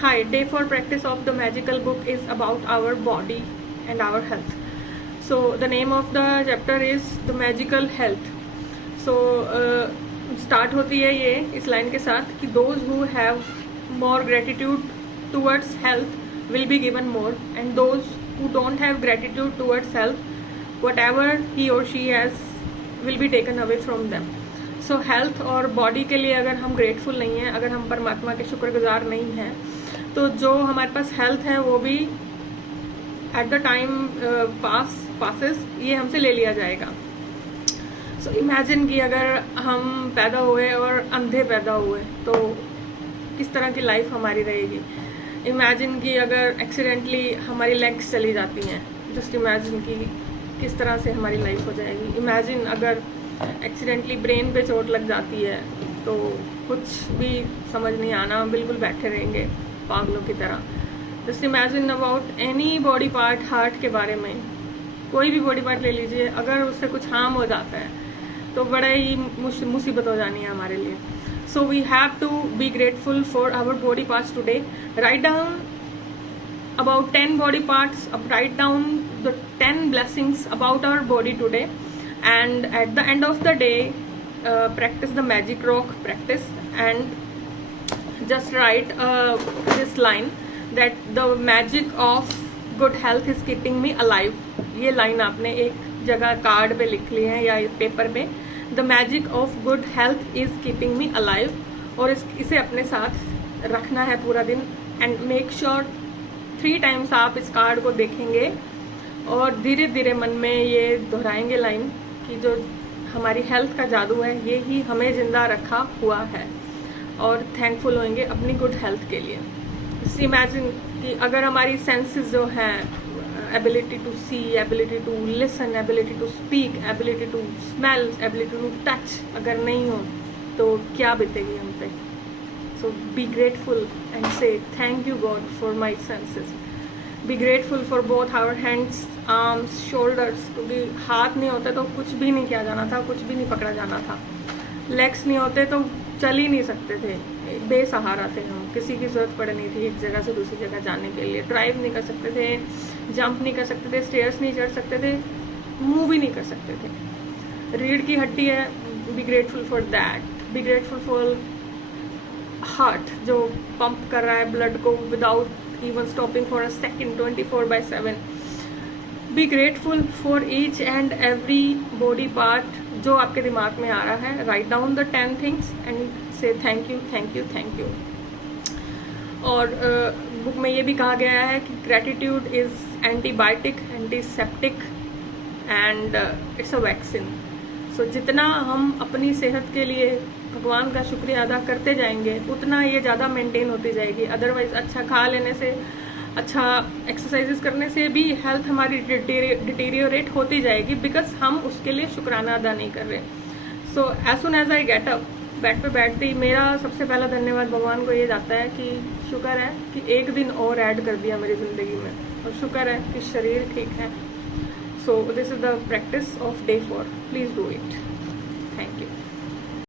Hi, day 4 practice of the magical book is about our body and our health. So the name of the chapter is the magical health. So start होती है ये इस line के साथ कि those who have more gratitude towards health will be given more, and those who don't have gratitude towards health, whatever he or she has will be taken away from them. So health और body के लिए अगर हम grateful नहीं हैं, अगर हम परमात्मा के शुक्रगुजार नहीं हैं, तो जो हमारे पास हेल्थ है वो भी एट द टाइम पासेस ये हमसे ले लिया जाएगा. सो इमेजिन कि अगर हम पैदा हुए और अंधे पैदा हुए तो किस तरह की लाइफ हमारी रहेगी. इमेजिन कि अगर एक्सीडेंटली हमारी लेग्स चली जाती हैं, जस्ट इमेजिन कि किस तरह से हमारी लाइफ हो जाएगी. इमेजिन अगर एक्सीडेंटली ब्रेन पे चोट लग जाती है तो कुछ भी समझ नहीं आना, बिल्कुल बैठे रहेंगे पागलों की तरह. Just imagine about any body part, heart के बारे में कोई भी बॉडी पार्ट ले लीजिए, अगर उससे कुछ हार्म हो जाता है तो बड़ा ही मुसीबत हो जानी है हमारे लिए. So we have to be grateful for our body parts today. Write down about 10 body parts, write down the 10 blessings about our body today, and at the end of the day practice the magic rock practice and just write this line that the magic of good health is keeping me alive. ये line आपने एक जगह card पे लिख ली है या paper पे. the magic of good health is keeping me alive, और इसे अपने साथ रखना है पूरा दिन. and make sure 3 times आप इस कार्ड को देखेंगे और धीरे धीरे मन में ये दोहराएंगे लाइन कि जो हमारी हेल्थ का जादू है ये ही हमें ज़िंदा रखा हुआ है, और थैंकफुल होंगे अपनी गुड हेल्थ के लिए. इमेजिन कि अगर हमारी सेंसेस जो हैं, ability to see, ability to listen, ability to speak, ability to smell, ability to touch अगर नहीं हो तो क्या बीतेगी हम पे. So be grateful and say thank you God for my senses. Be grateful for both our hands, arms, shoulders. क्योंकि हाथ नहीं होते तो कुछ भी नहीं किया जाना था, कुछ भी नहीं पकड़ा जाना था. लेग्स नहीं होते तो चल ही नहीं सकते थे, बेसहारा थे हम. किसी की ज़रूरत पड़ नहीं थी एक जगह से दूसरी जगह जाने के लिए. ड्राइव नहीं कर सकते थे, जंप नहीं कर सकते थे, स्टेयर्स नहीं चढ़ सकते थे, मूव भी नहीं कर सकते थे. रीढ़ की हड्डी है, be grateful for that. Be grateful for heart जो पंप कर रहा है ब्लड को without even stopping for a second 24/7. Be grateful for each and every body part जो आपके दिमाग में आ रहा है. Write down the 10 things and say thank you, thank you, thank you. और बुक में ये भी कहा गया है कि gratitude is antibiotic, antiseptic and it's a vaccine. सो जितना हम अपनी सेहत के लिए भगवान का शुक्रिया अदा करते जाएंगे उतना ये ज़्यादा मेंटेन होती जाएगी. अदरवाइज अच्छा खा लेने से, अच्छा एक्सरसाइजेस करने से भी हेल्थ हमारी डिटेरियोरेट होती जाएगी, बिकॉज हम उसके लिए शुक्राना अदा नहीं कर रहे. So as soon as I get up, bed पे बैठते ही मेरा सबसे पहला धन्यवाद भगवान को ये जाता है कि शुक्र है कि एक दिन और ऐड कर दिया मेरी ज़िंदगी में, और शुक्र है कि शरीर ठीक है. So this is the practice of day 4. Please do it. Thank you.